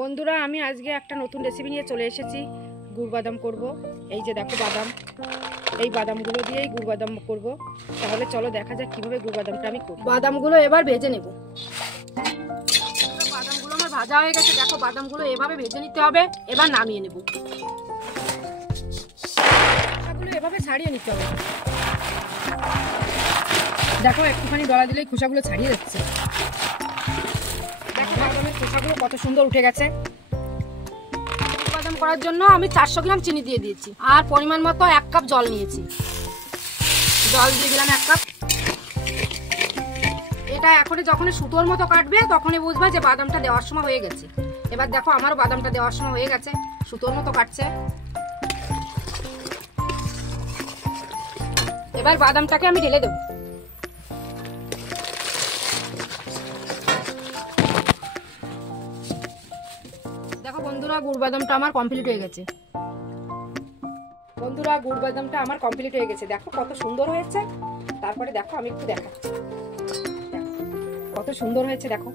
বন্ধুরা আমি আজকে একটা নতুন রেসিপি নিয়ে চলে এসেছি। গুড় বাদাম করব। এই যে দেখো বাদাম, এই বাদামগুলো দিয়েই গুড় বাদাম করব। তাহলে চলো দেখা যাক কিভাবে গুড় বাদামটা আমি করব। বাদামগুলো এবার ভেজে নেব। বাদামগুলো আমার ভাজা হয়ে গেছে। দেখো বাদামগুলো এভাবে ভেজে নিতে হবে। এবার নামিয়ে নেব। খোসাগুলো এভাবে ছাড়িয়ে নিতে হবে। দেখো একটুখানি ডলা দিলেই খোসাগুলো ছাড়িয়ে যাচ্ছে। দেখো বাদামের খোসাগুলো কত সুন্দর উঠে গেছে। বাদাম করার জন্য আমি 400 গ্রাম চিনি দিয়ে দিয়েছি আর পরিমাণ মতো 1 কাপ জল নিয়েছি। জল দিয়ে দিলাম 1 কাপ। এটা এখন যখন সুতোর মতো কাটবে তখনই বুঝবে যে বাদামটা দেওয়ার সময় হয়ে গেছে। এবার দেখো আমারও বাদামটা দেওয়ার সময় হয়ে গেছে, সুতোর মতো কাটছে। এবার বাদামটাকে আমি ঢেলে দেবো। দেখো বন্ধুরা গুড় বাদামটা আমার কমপ্লিট হয়ে গেছে। বন্ধুরা গুড় বাদামটা আমার কমপ্লিট হয়ে গেছে। দেখো কত সুন্দর হয়েছে। তারপরে দেখো আমি একটু দেখাচ্ছি কত সুন্দর হয়েছে। দেখো